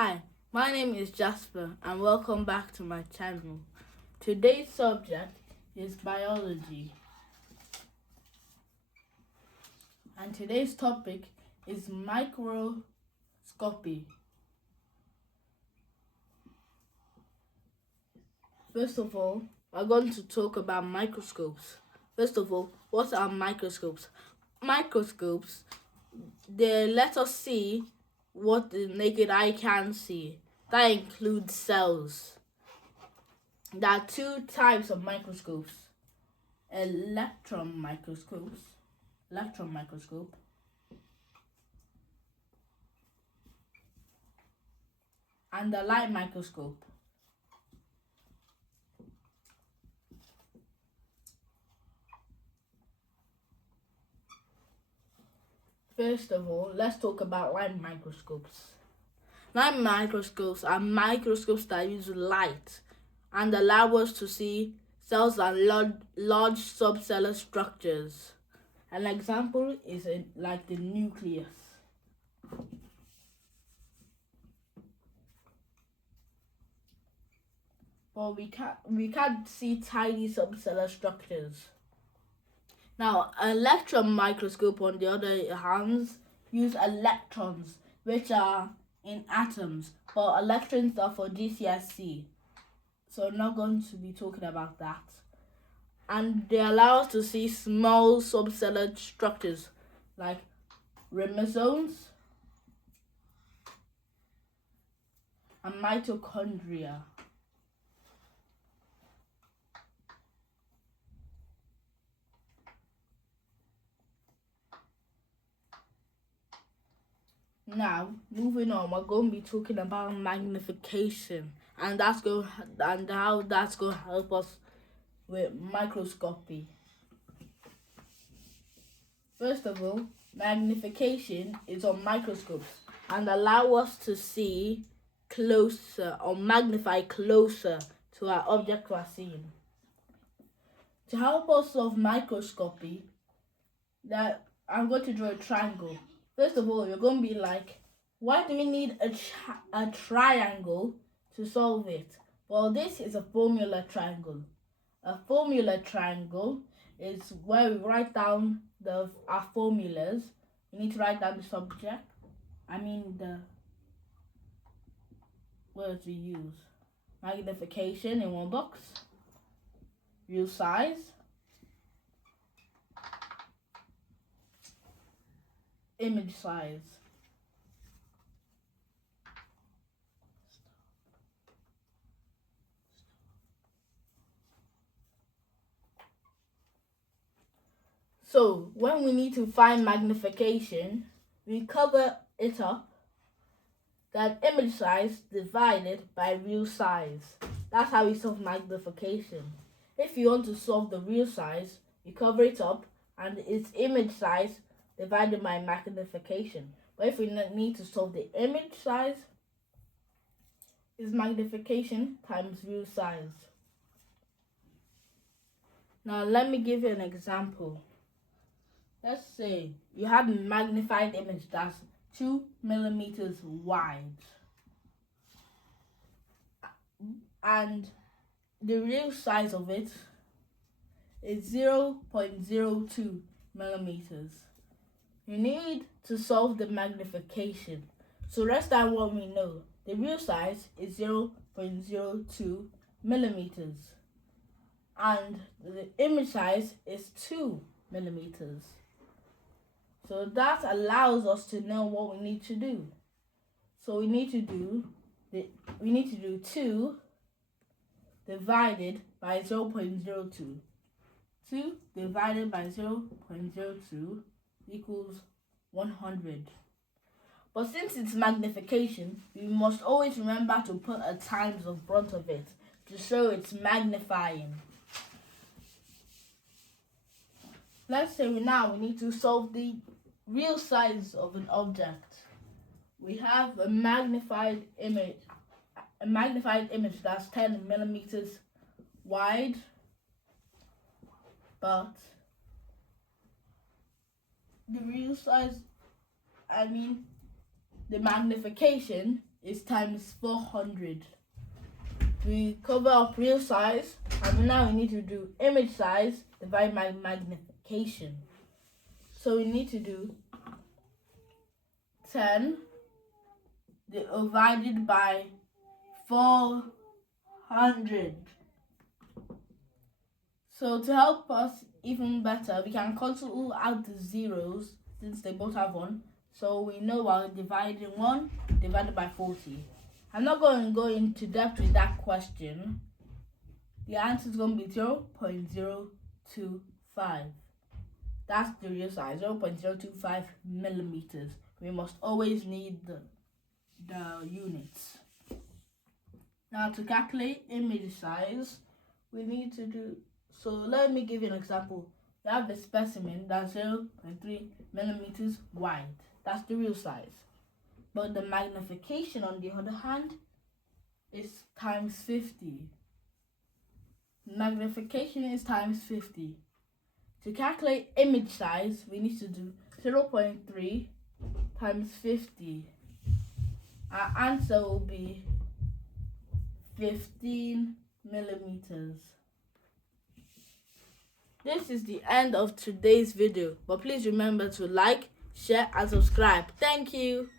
Hi, my name is Jasper and welcome back to my channel. Today's subject is biology. And today's topic is microscopy. First of all, we're going to talk about microscopes. First of all, what are microscopes? Microscopes, they let us see what the naked eye can see. That includes cells. There are two types of microscopes. Electron microscope, and the light microscope. First of all, let's talk about light microscopes. Light microscopes are microscopes that use light and allow us to see cells and large subcellular structures. An example is like the nucleus. But we can't see tiny subcellular structures. Now, an electron microscope, on the other hand, use electrons, which are in atoms, but electrons are for GCSE. So I'm not going to be talking about that. And they allow us to see small subcellular structures like ribosomes and mitochondria. Now, moving on, we're going to be talking about magnification, and how that's going to help us with microscopy. First of all, magnification is on microscopes and allow us to see closer or magnify closer to our object we're seeing. To help us solve microscopy, that I'm going to draw a triangle. First of all, you're going to be like, why do we need a triangle to solve it? Well, this is a formula triangle. A formula triangle is where we write down our formulas. We need to write down the subject. The words we use. Magnification in one box. Real size. Image size. So when we need to find magnification, we cover it up that image size divided by real size. That's how we solve magnification. If you want to solve the real size, you cover it up and it's image size divided by magnification. But if we need to solve the image size, it's magnification times real size. Now let me give you an example. Let's say you have a magnified image that's 2 millimeters wide and the real size of it is 0.02 millimeters. You need to solve the magnification. So let's start what we know. The real size is 0.02 millimeters and the image size is 2 millimeters. So that allows us to know what we need to do. So we need to do 2 divided by 0.02. 2 divided by 0.02 equals 100. But since it's magnification, we must always remember to put a times in front of it to show it's magnifying. Let's say we need to solve the real size of an object. We have a magnified image that's 10 millimeters wide, but the real size, the magnification is times 400. We cover up real size, and now we need to do image size divided by magnification. So we need to do 10 divided by 400. So to help us even better, we can cancel out the zeros since they both have 1. So we know while dividing 1 divided by 40. I'm not going to go into depth with that question. The answer is going to be 0.025. That's the real size, 0.025 millimeters. We must always need the units. Now to calculate image size, we need to do, so let me give you an example. You have a specimen that's 0.3 millimeters wide. That's the real size. But the magnification, on the other hand, is times 50. Magnification is times 50. To calculate image size, we need to do 0.3 times 50. Our answer will be 15 millimeters. This is the end of today's video, but please remember to like, share and subscribe. Thank you.